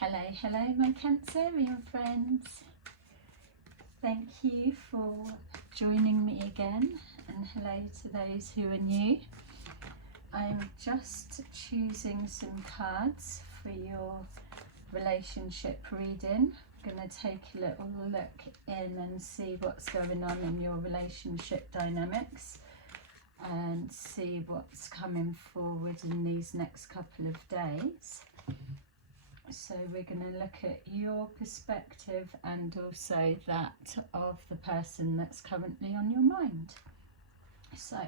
Hello, hello my Cancerian friends. Thank you for joining me again, and hello to those who are new. I'm just choosing some cards for your relationship reading. I'm going to take a little look in and see what's going on in your relationship dynamics and see what's coming forward in these next couple of days. So we're going to look at your perspective and also that of the person that's currently on your mind. So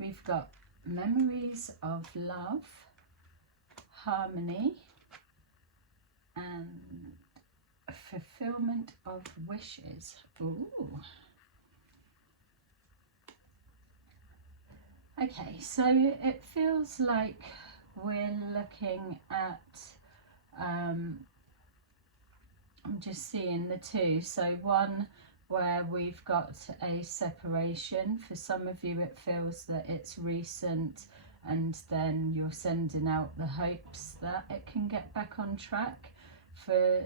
we've got memories of love, harmony, and fulfillment of wishes. Ooh. Okay, so it feels like we're looking at I'm just seeing the two. So one where we've got a separation. For some of you it feels that it's recent, and then you're sending out the hopes that it can get back on track. For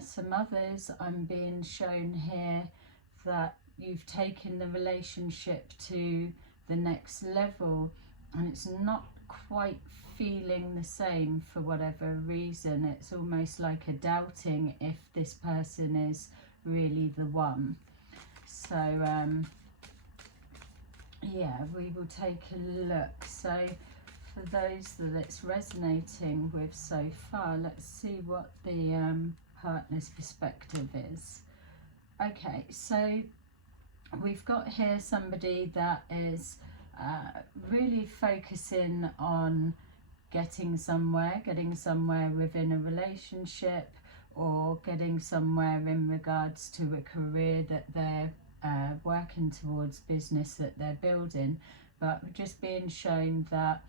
some others, I'm being shown here that you've taken the relationship to the next level and it's not quite feeling the same for whatever reason. It's almost like a doubting if this person is really the one. So yeah, we will take a look. So for those that it's resonating with so far, let's see what the partner's perspective is. Okay, so we've got here somebody that is really focusing on getting somewhere within a relationship, or getting somewhere in regards to a career that they're working towards, business that they're building. But we're just being shown that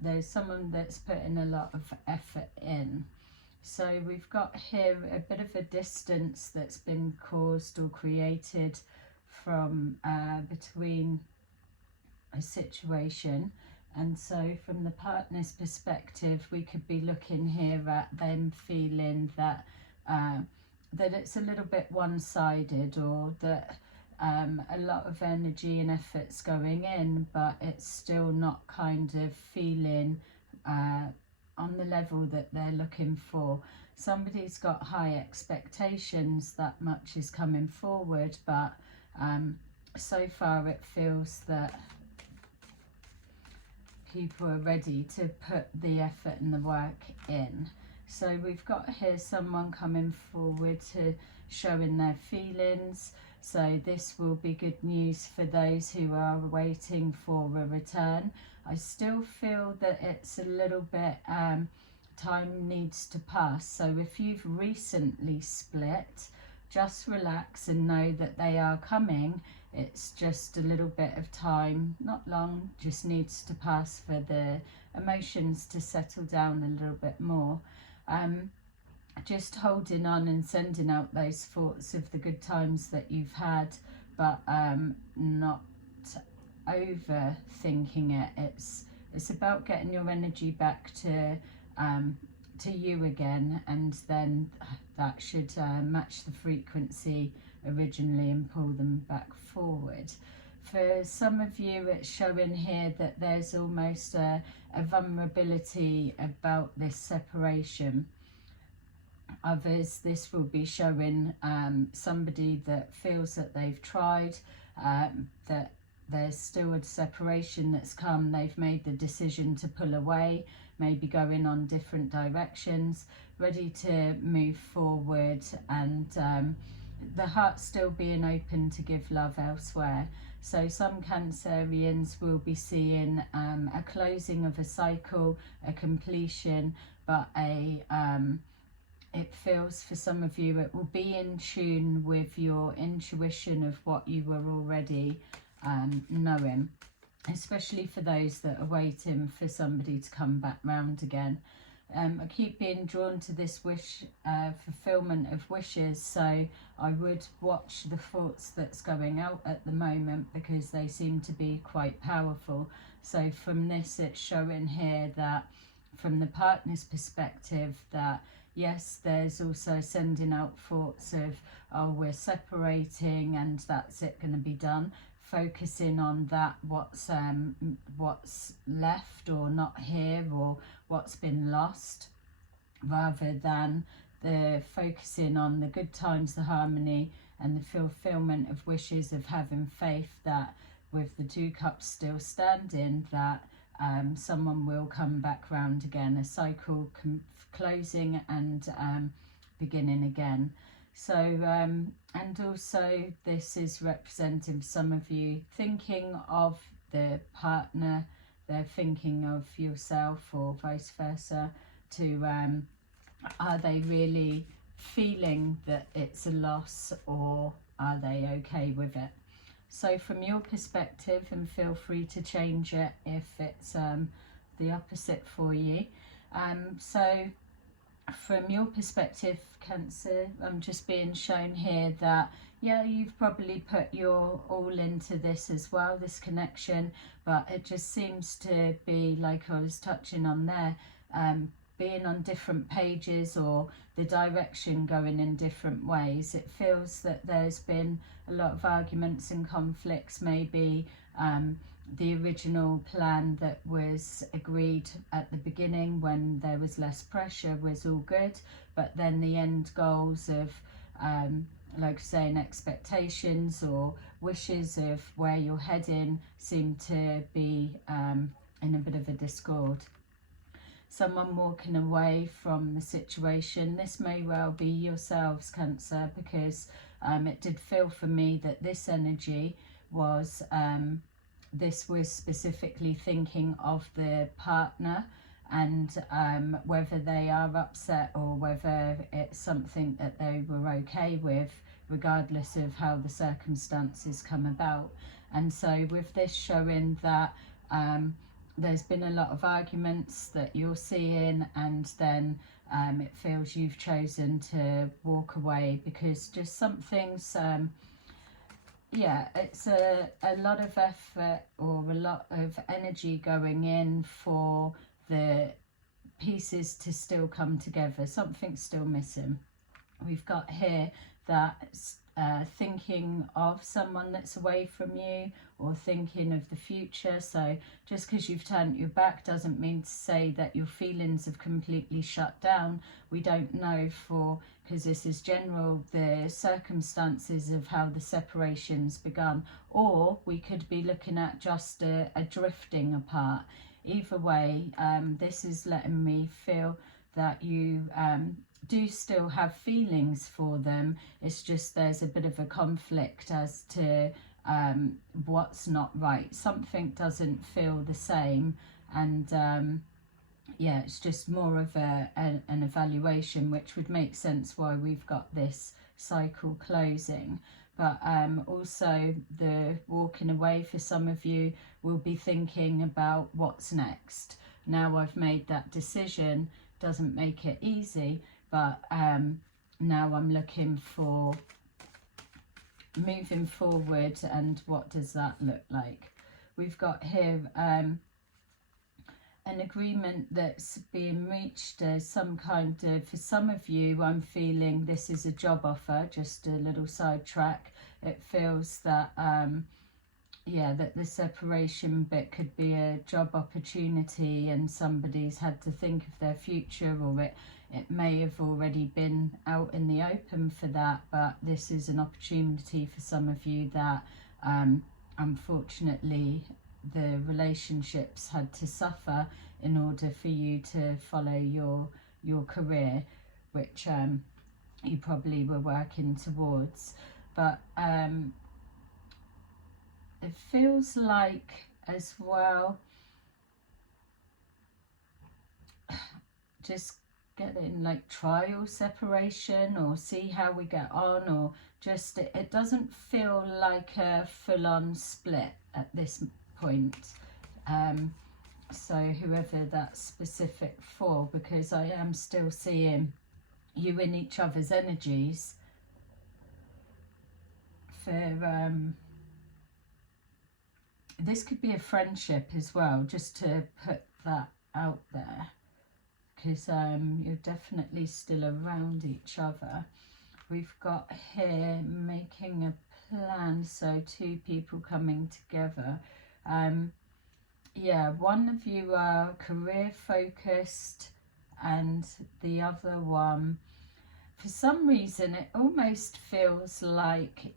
there's someone that's putting a lot of effort in. So we've got here a bit of a distance that's been caused or created from between a situation. And so from the partner's perspective, we could be looking here at them feeling that that it's a little bit one-sided, or that a lot of energy and effort's going in, but it's still not kind of feeling on the level that they're looking for. Somebody's got high expectations, that much is coming forward, but so far it feels that people are ready to put the effort and the work in. So we've got here someone coming forward to showing their feelings. So this will be good news for those who are waiting for a return. I still feel that it's a little bit time needs to pass. So if you've recently split, just relax and know that they are coming. It's just a little bit of time, not long, just needs to pass for the emotions to settle down a little bit more. Just holding on and sending out those thoughts of the good times that you've had, but not overthinking it. It's about getting your energy back to you again, and then that should match the frequency originally and pull them back forward. For some of you, it's showing here that there's almost a vulnerability about this separation. Others, this will be showing somebody that feels that they've tried, that there's still a separation that's come, they've made the decision to pull away, maybe going on different directions, ready to move forward, and the heart's still being open to give love elsewhere. So some Cancerians will be seeing a closing of a cycle, a completion, but it feels for some of you it will be in tune with your intuition of what you were already knowing, especially for those that are waiting for somebody to come back round again. I keep being drawn to this wish, fulfillment of wishes, so I would watch the thoughts that's going out at the moment, because they seem to be quite powerful. So from this, it's showing here that from the partner's perspective, that yes, there's also sending out thoughts of, oh, we're separating and that's it, going to be done. Focusing on that, what's left or not here, or what's been lost, rather than the focusing on the good times, the harmony and the fulfillment of wishes, of having faith that with the 2 cups still standing, that someone will come back round again, a cycle closing and beginning again. So and also this is representing some of you thinking of the partner, they're thinking of yourself, or vice versa, to are they really feeling that it's a loss, or are they okay with it? So from your perspective, and feel free to change it if it's the opposite for you. So from your perspective, Cancer, I'm just being shown here that, yeah, you've probably put your all into this as well, this connection, but it just seems to be, like I was touching on there, being on different pages, or the direction going in different ways. It feels that there's been a lot of arguments and conflicts. Maybe the original plan that was agreed at the beginning, when there was less pressure, was all good, but then the end goals of like saying expectations or wishes of where you're heading seem to be in a bit of a discord. Someone walking away from the situation. This may well be yourselves, Cancer, because it did feel for me that this energy was this was specifically thinking of the partner, and whether they are upset or whether it's something that they were okay with, regardless of how the circumstances come about. And so with this showing that there's been a lot of arguments that you're seeing, and then it feels you've chosen to walk away because just something's yeah, it's a lot of effort or a lot of energy going in for the pieces to still come together. Something's still missing. We've got here that thinking of someone that's away from you, or thinking of the future. So just because you've turned your back doesn't mean to say that your feelings have completely shut down. We don't know, because this is general, the circumstances of how the separation's begun, or we could be looking at just a drifting apart. Either way, this is letting me feel that you do still have feelings for them. It's just there's a bit of a conflict as to what's not right. Something doesn't feel the same, and yeah, it's just more of an evaluation, which would make sense why we've got this cycle closing. But also the walking away for some of you will be thinking about what's next. Now I've made that decision, doesn't make it easy, but now I'm looking for moving forward, and what does that look like? We've got here an agreement that's being reached as some kind of, for some of you, I'm feeling this is a job offer. Just a little sidetrack. It feels that yeah, that the separation bit could be a job opportunity, and somebody's had to think of their future, or it may have already been out in the open for that, but this is an opportunity for some of you that unfortunately the relationships had to suffer in order for you to follow your career, which you probably were working towards. But it feels like as well, just getting like trial separation, or see how we get on, or just it doesn't feel like a full-on split at this point. So whoever that's specific for, because I am still seeing you in each other's energies for this could be a friendship as well, just to put that out there, because you're definitely still around each other. We've got here making a plan, so two people coming together. Yeah, one of you are career focused and the other one, for some reason, it almost feels like,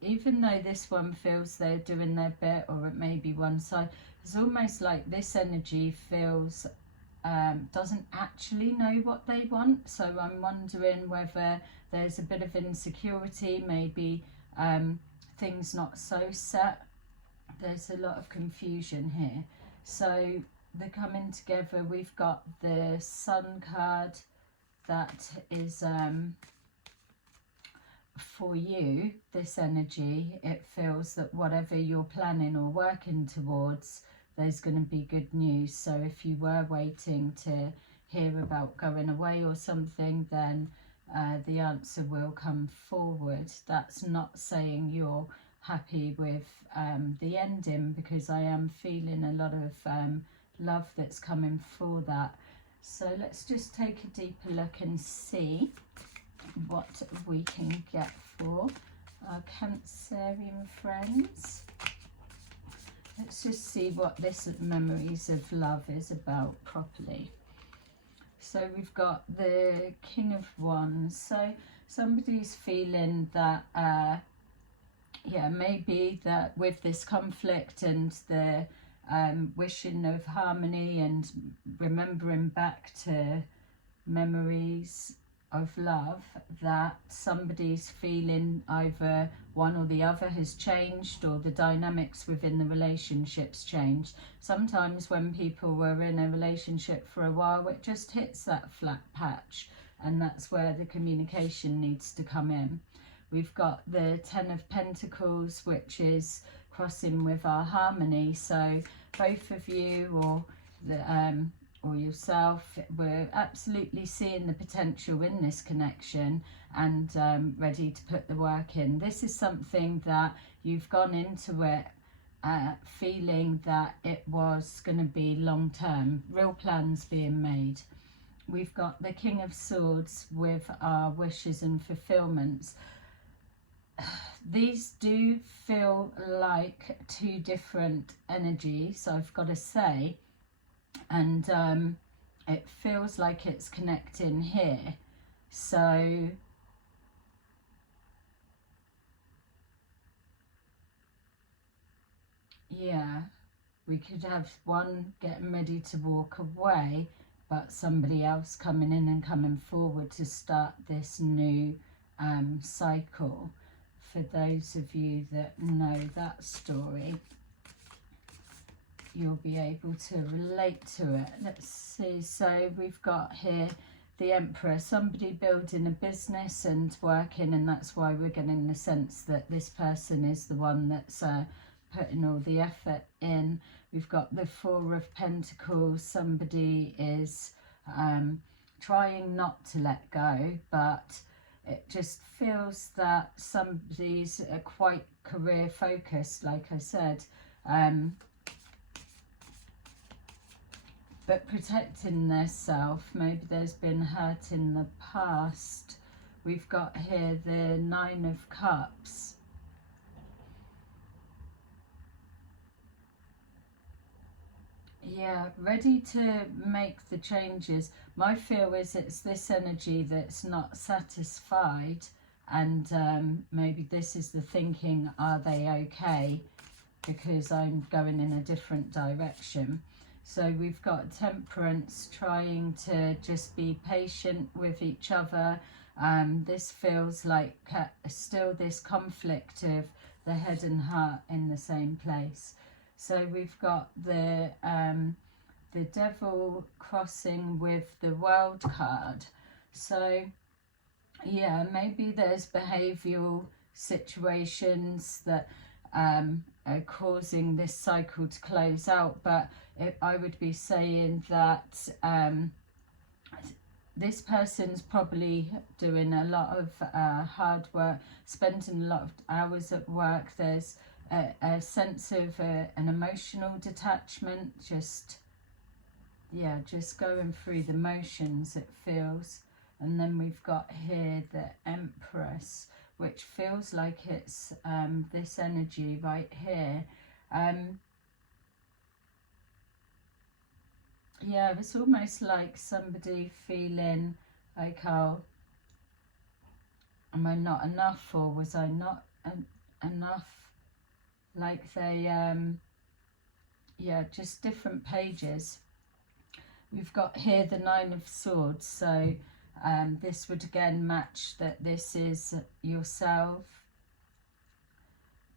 even though this one feels they're doing their bit, or it may be one side, it's almost like this energy feels doesn't actually know what they want. So I'm wondering whether there's a bit of insecurity, maybe things not so set. There's a lot of confusion here. So they're coming together. We've got the Sun card. That is for you, this energy. It feels that whatever you're planning or working towards, there's going to be good news. So if you were waiting to hear about going away or something, then the answer will come forward. That's not saying you're happy with the ending, because I am feeling a lot of love that's coming for that. So let's just take a deeper look and see what we can get for our Cancerian friends. Let's just see what this Memories of Love is about properly. So we've got the King of Wands. So somebody's feeling that, yeah, maybe that with this conflict and the wishing of harmony and remembering back to memories of love, that somebody's feeling either one or the other has changed, or the dynamics within the relationships changed. Sometimes when people were in a relationship for a while, it just hits that flat patch, and that's where the communication needs to come in. We've got the Ten of Pentacles, which is crossing with our harmony. So both of you, or the or yourself, we're absolutely seeing the potential in this connection and ready to put the work in. This is something that you've gone into it feeling that it was going to be long term, real plans being made. We've got the King of Swords with our wishes and fulfillments. These do feel like two different energies, I've got to say, and it feels like it's connecting here. So yeah, we could have one getting ready to walk away, but somebody else coming in and coming forward to start this new cycle. For those of you that know that story, you'll be able to relate to it. Let's see. So we've got here the Emperor, somebody building a business and working, and that's why we're getting the sense that this person is the one that's putting all the effort in. We've got the Four of Pentacles. Somebody is trying not to let go, but it just feels that somebody's quite career focused, like I said, but protecting their self. Maybe there's been hurt in the past. We've got here the Nine of Cups. Yeah, ready to make the changes. My feel is it's this energy that's not satisfied, and maybe this is the thinking, are they okay, because I'm going in a different direction. So we've got Temperance, trying to just be patient with each other. This feels like still this conflict of the head and heart in the same place. So we've got the Devil crossing with the World card. So yeah, maybe there's behavioural situations that are causing this cycle to close out, but I would be saying that this person's probably doing a lot of hard work, spending a lot of hours at work. There's a sense of an emotional detachment, just yeah, just going through the motions, it feels. And then we've got here the Empress, which feels like it's this energy right here. Yeah, it's almost like somebody feeling like, oh, am I not enough, or was I not enough? Like they, yeah, just different pages. We've got here the Nine of Swords, so this would again match that this is yourself,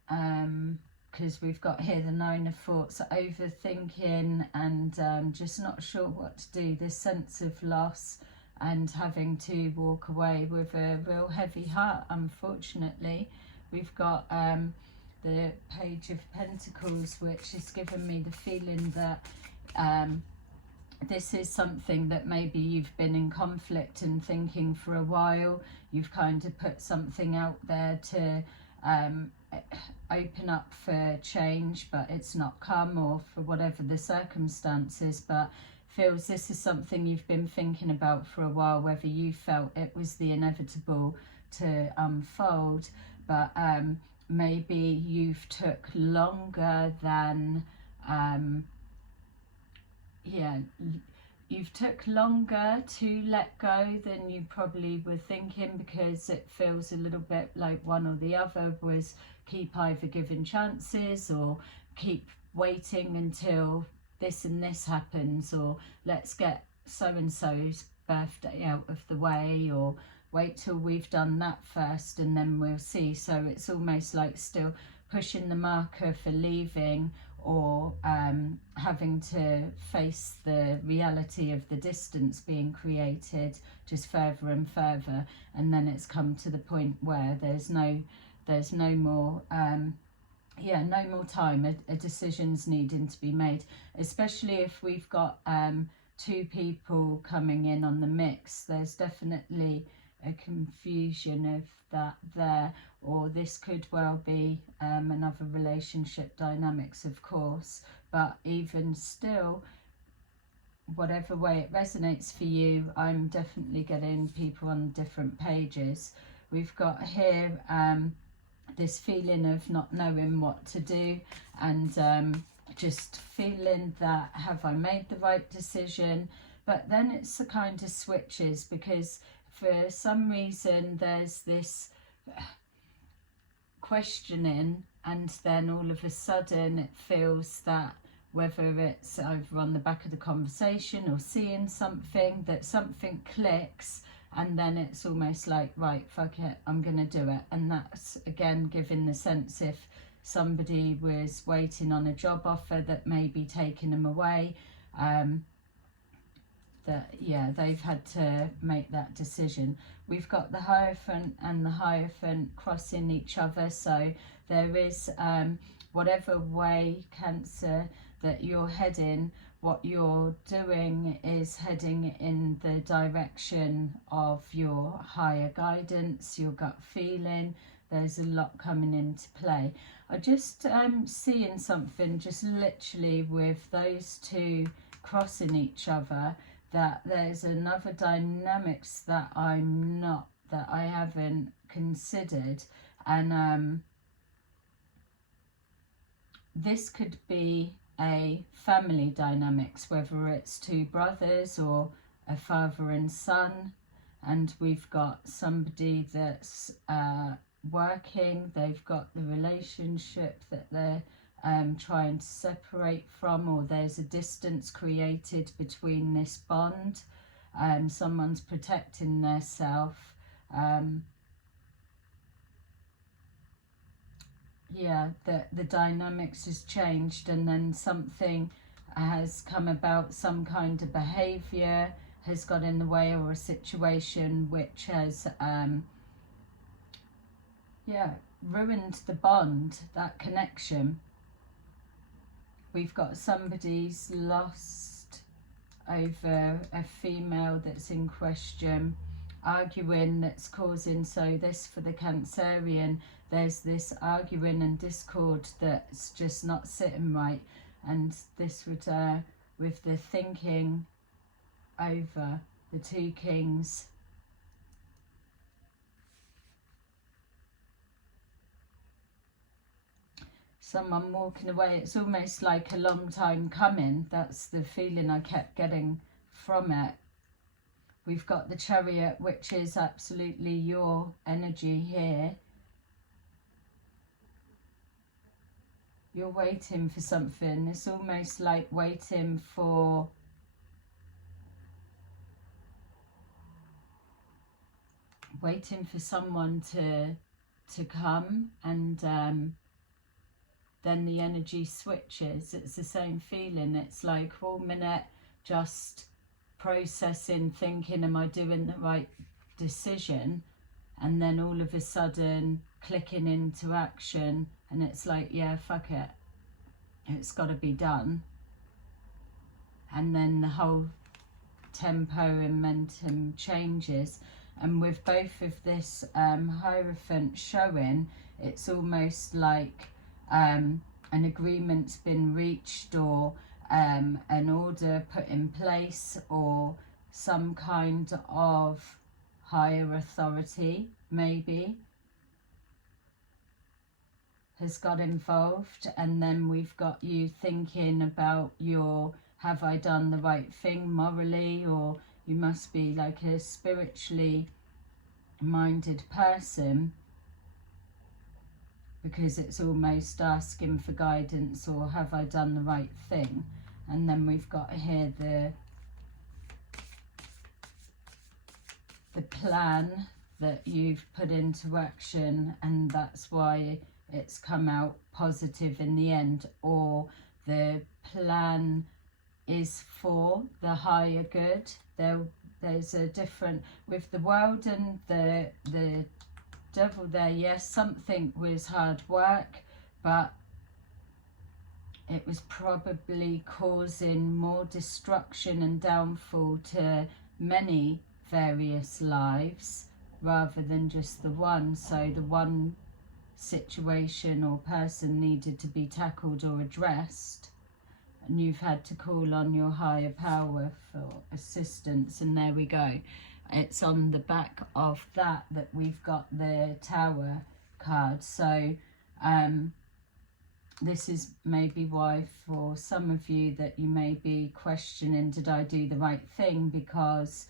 because we've got here the Nine of Thoughts, overthinking and just not sure what to do, this sense of loss and having to walk away with a real heavy heart, unfortunately. We've got the Page of Pentacles, which has given me the feeling that this is something that maybe you've been in conflict and thinking for a while. You've kind of put something out there to open up for change, but it's not come, or for whatever the circumstances, but feels this is something you've been thinking about for a while, whether you felt it was the inevitable to unfold, but maybe you've took longer than yeah, you've took longer to let go than you probably were thinking, because it feels a little bit like one or the other was keep either giving chances or keep waiting until this and this happens, or let's get so-and-so's birthday out of the way, or wait till we've done that first and then we'll see. So it's almost like still pushing the marker for leaving, or having to face the reality of the distance being created just further and further, and then it's come to the point where there's no more yeah, no more time. A decision's needing to be made, especially if we've got two people coming in on the mix. There's definitely a confusion of that there, or this could well be another relationship dynamics, of course, but even still, whatever way it resonates for you, I'm definitely getting people on different pages. We've got here this feeling of not knowing what to do, and just feeling that, have I made the right decision? But then it's the kind of switches, because for some reason there's this questioning, and then all of a sudden it feels that, whether it's over on the back of the conversation or seeing something, that something clicks, and then it's almost like, right, fuck it, I'm gonna do it. And that's again giving the sense if somebody was waiting on a job offer that may be taking them away, that, yeah, they've had to make that decision. We've got the Hierophant and the Hierophant crossing each other, so there is whatever way, Cancer, that you're heading, what you're doing is heading in the direction of your higher guidance, your gut feeling. There's a lot coming into play. I just seeing something just literally with those two crossing each other, that there's another dynamics that I haven't considered, and this could be a family dynamics, whether it's two brothers or a father and son, and we've got somebody that's working, they've got the relationship that they're trying to separate from, or there's a distance created between this bond. Someone's protecting their self. Yeah, the dynamics has changed, and then something has come about, some kind of behaviour has got in the way, or a situation which has yeah, ruined the bond, that connection. We've got somebody's lost over a female that's in question, arguing, that's causing, so this for the Cancerian, there's this arguing and discord that's just not sitting right, and this would with the thinking over the two kings. Someone walking away. It's almost like a long time coming. That's the feeling I kept getting from it. We've got the Chariot, which is absolutely your energy here. You're waiting for something. It's almost like waiting for someone to come, and then the energy switches. It's the same feeling. It's like 1 minute just processing, thinking, am I doing the right decision? And then all of a sudden clicking into action, and it's like, yeah, fuck it, it's got to be done. And then the whole tempo and momentum changes. And with both of this Hierophant showing, it's almost like an agreement's been reached, or an order put in place, or some kind of higher authority maybe has got involved. And then we've got you thinking about have I done the right thing morally? Or you must be like a spiritually minded person, because it's almost asking for guidance, or have I done the right thing? And then we've got here the plan that you've put into action, and that's why it's come out positive in the end. Or the plan is for the higher good. There's a different, with the World and the Devil there, yes, something was hard work, but it was probably causing more destruction and downfall to many various lives rather than just the one. So the one situation or person needed to be tackled or addressed, and you've had to call on your higher power for assistance. And there we go. It's on the back of that we've got the Tower card. So this is maybe why for some of you that you may be questioning, did I do the right thing? Because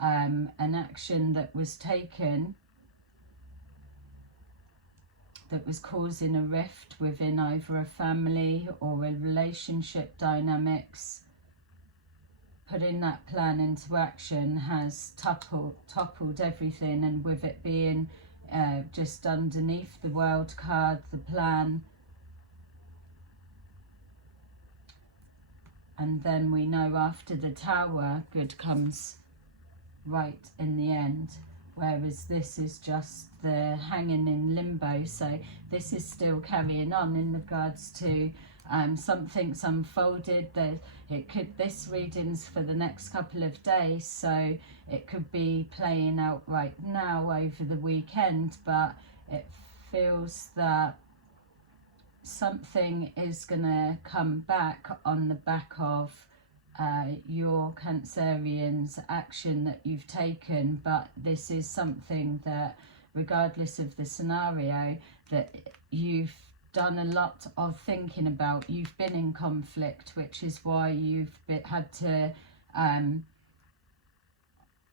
an action that was taken that was causing a rift within either a family or a relationship dynamics, putting that plan into action has toppled everything. And with it being just underneath the World card, the plan, and then we know after the Tower, good comes right in the end, whereas this is just the hanging in limbo. So this is still carrying on in regards to something's unfolded. This reading's for the next couple of days, so it could be playing out right now over the weekend, but it feels that something is gonna come back on the back of your Cancerian's action that you've taken. But this is something that, regardless of the scenario, that you've done a lot of thinking about. You've been in conflict, which is why you've had to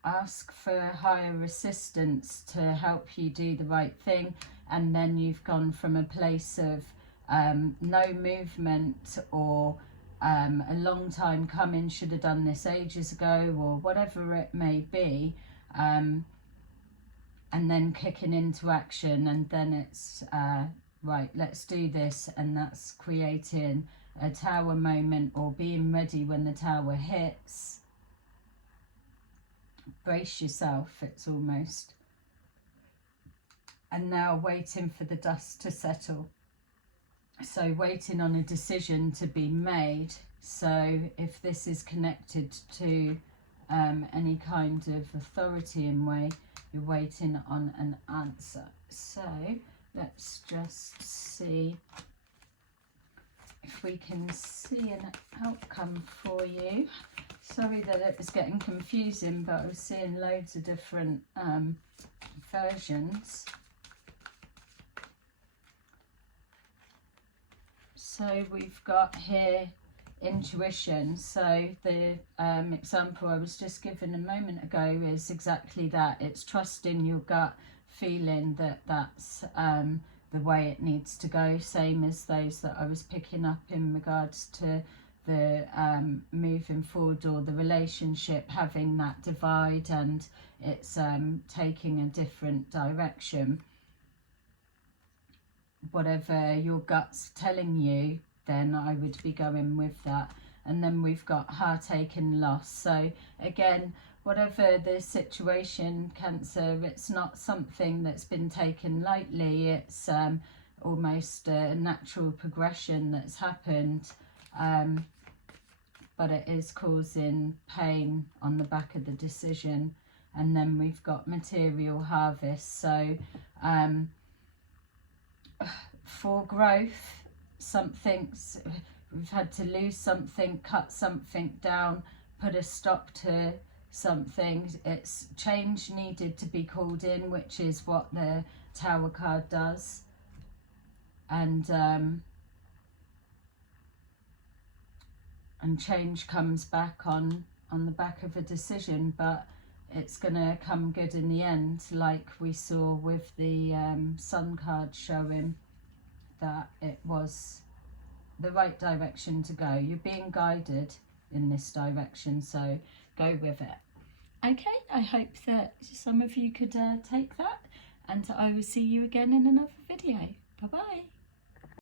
ask for higher assistance to help you do the right thing. And then you've gone from a place of no movement, or a long time coming, should have done this ages ago, or whatever it may be, and then kicking into action. And then it's right, let's do this, and that's creating a Tower moment, or being ready when the Tower hits. Brace yourself, it's almost. And now waiting for the dust to settle. So waiting on a decision to be made. So if this is connected to any kind of authority in way, you're waiting on an answer. So let's just see if we can see an outcome for you. Sorry that it was getting confusing, but I was seeing loads of different versions. So we've got here intuition. So the example I was just given a moment ago is exactly that. It's trusting your gut feeling that that's the way it needs to go, same as those that I was picking up in regards to the moving forward, or the relationship having that divide and it's taking a different direction. Whatever your gut's telling you, then I would be going with that. And then we've got heartache and loss. So again, whatever the situation, Cancer, it's not something that's been taken lightly. It's almost a natural progression that's happened, but it is causing pain on the back of the decision. And then we've got material harvest. So for growth, we've had to lose something, cut something down, put a stop to something. It's change needed to be called in, which is what the Tower card does. And change comes back on the back of a decision, but it's going to come good in the end, like we saw with the Sun card, showing that it was the right direction to go. You're being guided in this direction, so go with it. Okay, I hope that some of you could take that, and I will see you again in another video. Bye bye.